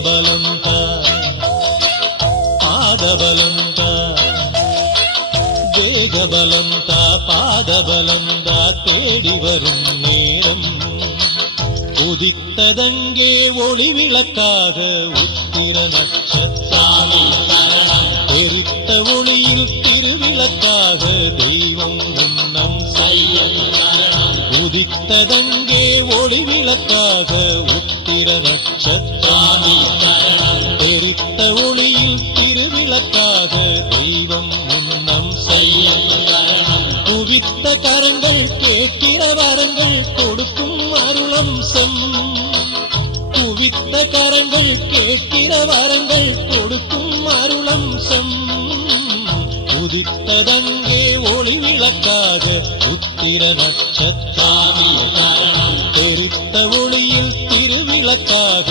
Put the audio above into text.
தேகபலந்தா பாதபலந்தா தேகபலந்தா பாதபலந்தா தேடி வரும் நேரம் உதித்ததங்கே ஒளி விளக்காக உத்திர நட்சத்திரம் எரித்த ஒளியில் திருவிளக்காக தெய்வம் முன்னம் உதித்ததங்கே ஒளி விளக்காக உத்திர நட்சத்திரம் எரித்த ஒளியில் திருவிளக்காக தெய்வம் முன்னம் குவித்த கரங்கள் கேட்கிற வரங்கள் கொடுக்கும் அருளம்சம் குவித்த கரங்கள் கேட்கிற வரங்கள் கொடுக்கும் அருளம்சம் உதித்ததங்கே ஒளி விளக்காக உத்திர நட்சத்திரம் தெரித்த ஒளியில் திருவிளக்காக